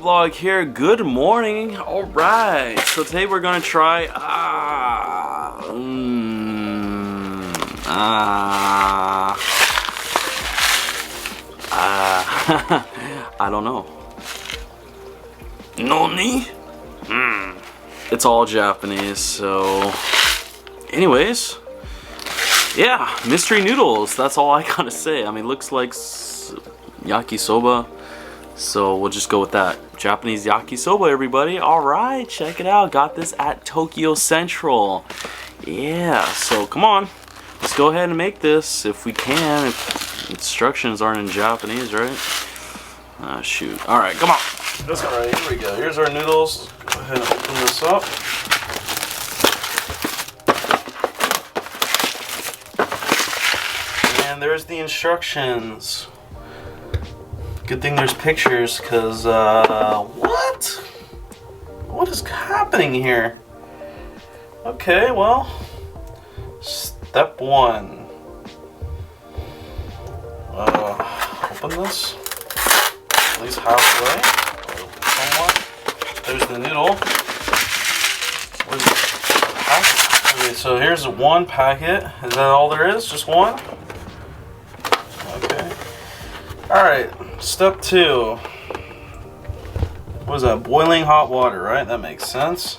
NateVlog here. Good morning. Alright, so today we're gonna try I don't know. Noni? It's all Japanese, so anyways, yeah, mystery noodles. That's all I gotta say. I mean, looks like yakisoba, so we'll just go with that. Japanese yakisoba, everybody. Alright, check it out. Got this at Tokyo Central. Yeah, so come on, let's go ahead and make this if we can. If instructions aren't in Japanese, right? Ah, shoot. Alright, come on. Let's go. Alright, here we go. Here's our noodles. Go ahead and open this up. And there's the instructions. Good thing there's pictures, because, what? What is happening here? Okay, well, step one. Open this, at least halfway, somewhat. There's the noodle. Where's the pack? Okay, so here's one packet. Is that all there is? Just one? Okay. Alright, step two. What is that? Boiling hot water, right? That makes sense.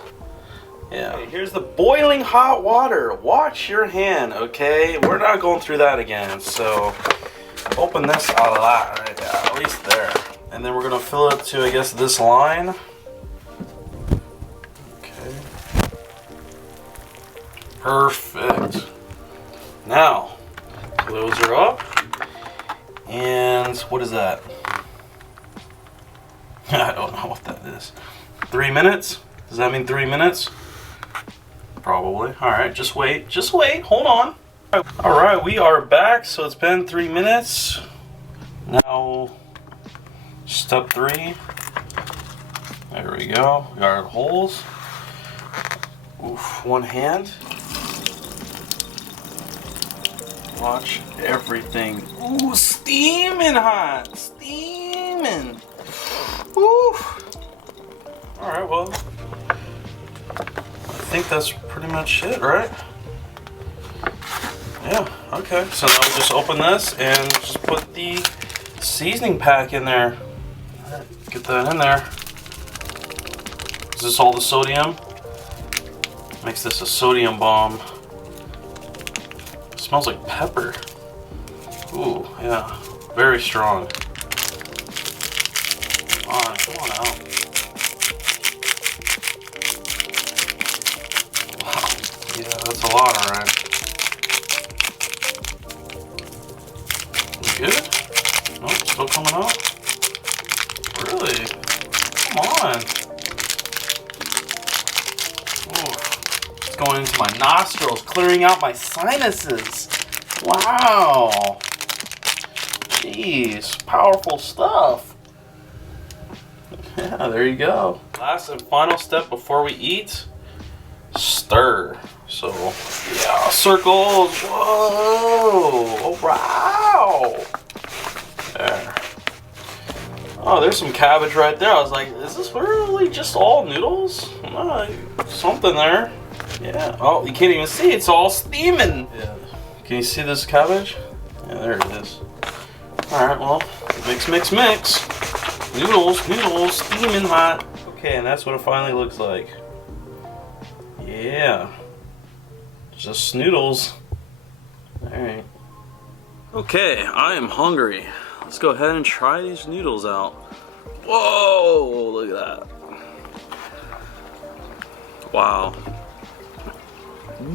Yeah. Okay, here's the boiling hot water. Watch your hand, okay? We're not going through that again, so open this a lot right there, at least there. And then we're gonna fill it to, I guess, this line. Okay. Perfect. Now, close her up. And what is that? I don't know what that is. 3 minutes? Does that mean 3 minutes? Probably. Alright, just wait. Just wait. Hold on. Alright, we are back. So it's been 3 minutes. Now, step 3. There we go. We got our holes. Oof, one hand. Watch everything. Ooh, steaming hot. Steaming. Ooh. Alright, well, I think that's pretty much it, right? Yeah, okay. So now we just open this and just put the seasoning pack in there. Alright, get that in there. Is this all the sodium? Makes this a sodium bomb. It smells like pepper. Ooh, yeah. Very strong. Come on out. Wow. Yeah, that's a lot, alright. We good? Nope, still coming out? Really? Come on. Ooh. It's going into my nostrils, clearing out my sinuses. Wow. Jeez, powerful stuff. Yeah, there you go. Last and final step before we eat, stir. So, yeah, circles. Whoa. Oh, wow. There. Oh, there's some cabbage right there. I was like, is this really just all noodles? Something there. Yeah. Oh, you can't even see. It's all steaming. Yeah. Can you see this cabbage? Yeah, there it is. Alright, well, mix, mix, mix. Noodles, noodles, steaming hot. Okay, and that's what it finally looks like. Yeah. Just noodles. Alright. Okay, I am hungry. Let's go ahead and try these noodles out. Whoa, look at that. Wow.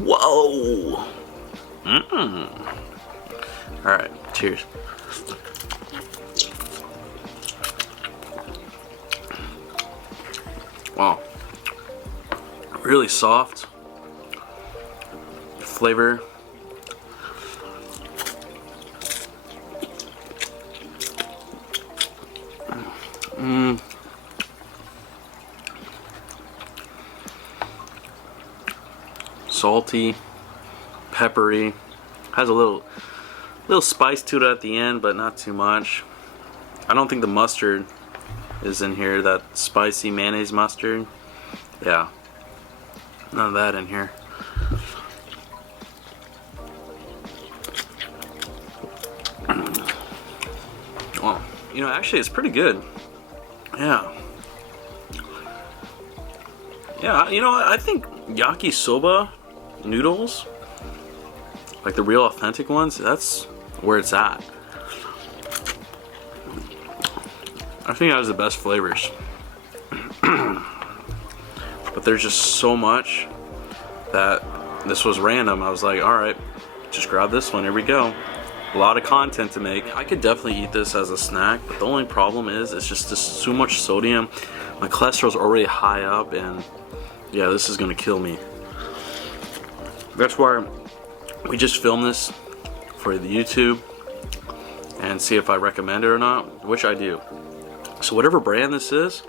Whoa. Alright, cheers. Wow, really soft flavor. Salty, peppery, has a little spice to it at the end, but not too much. I don't think the mustard is in here, that spicy mayonnaise mustard. Yeah, none of that in here. Well, you know, actually it's pretty good. Yeah. Yeah, you know, I think Yakisoba noodles, like the real authentic ones, that's where it's at. I think that has the best flavors. But there's just so much that this was random. I was like, alright, just grab this one, here we go. A lot of content to make. I could definitely eat this as a snack, but the only problem is it's just so much sodium. My cholesterol's already high up, and yeah, this is gonna kill me. That's why we just film this for the YouTube and see if I recommend it or not, which I do. So whatever brand this is,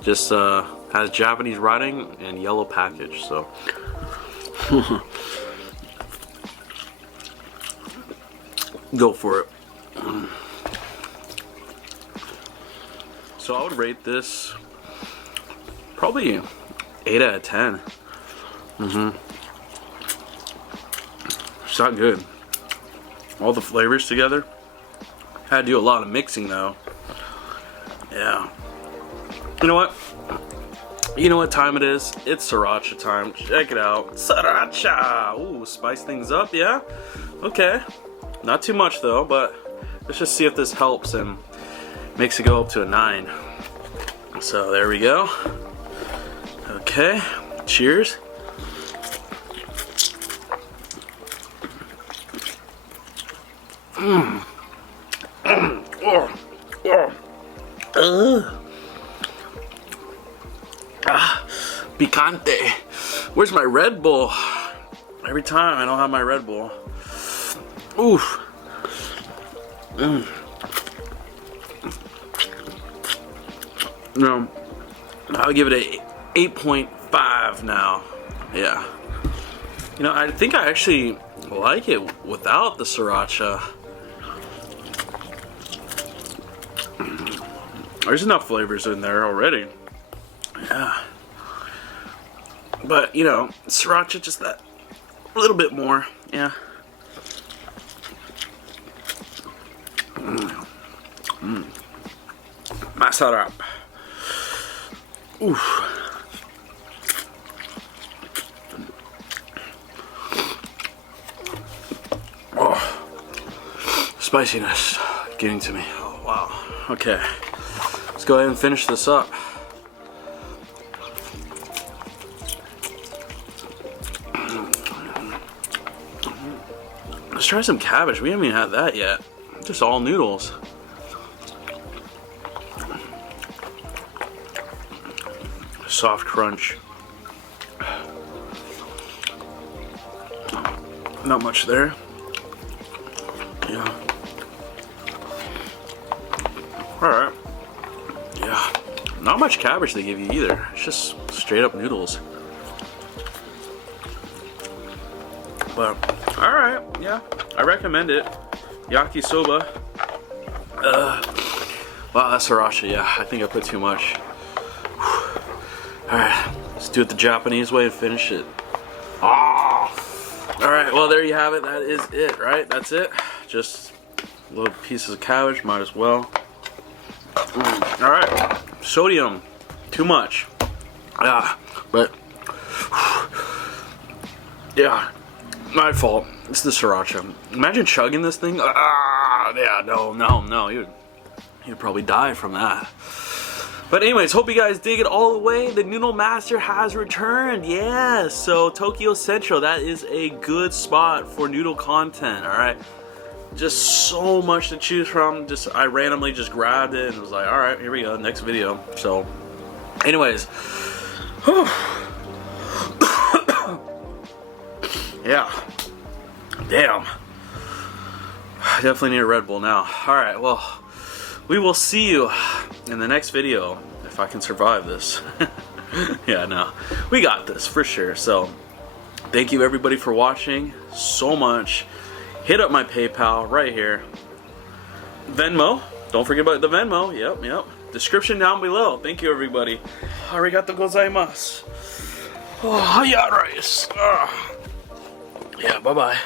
just has Japanese writing and yellow package, so. Go for it. So I would rate this probably 8 out of 10. It's not good. All the flavors together. Had to do a lot of mixing though. Yeah. You know what? You know what time it is? It's Sriracha time. Check it out. Sriracha! Ooh, spice things up, yeah? Okay. Not too much though, but let's just see if this helps and makes it go up to a 9. So there we go. Okay. Cheers. Picante. Where's my Red Bull? Every time I don't have my Red Bull. Oof. No, I'll give it a 8.5 now. Yeah. You know, I think I actually like it without the Sriracha. There's enough flavors in there already. Yeah. But, you know, Sriracha just that a little bit more. Yeah. Masarap. Oof. Oh. Spiciness getting to me. Oh, wow. Okay. Let's go ahead and finish this up. Let's try some cabbage. We haven't even had that yet. Just all noodles. Soft crunch. Not much there. Yeah. Alright. Yeah. Not much cabbage they give you either. It's just straight up noodles. But, alright. Yeah. I recommend it. Yakisoba. Wow, that's Sriracha. Yeah, I think I put too much. Alright, let's do it the Japanese way and finish it. Oh. Alright, well there you have it. That is it, right? That's it. Just little pieces of cabbage, might as well. Alright, sodium, too much. Yeah, but yeah, my fault. It's the Sriracha. Imagine chugging this thing. Yeah, no. You'd probably die from that. But anyways, hope you guys dig it all the way. The Noodle Master has returned. Yeah, so Tokyo Central, that is a good spot for noodle content, alright? Just so much to choose from. I randomly just grabbed it and was like, alright, here we go, next video. So, anyways. Yeah. Damn. I definitely need a Red Bull now. Alright, well, we will see you in the next video if I can survive this. Yeah, no, we got this for sure. So thank you everybody for watching so much. Hit up my PayPal right here. Venmo, don't forget about the Venmo. Yep, description down below. Thank you, everybody. Arigato gozaimasu. Oh, yeah, rice. Yeah, bye-bye.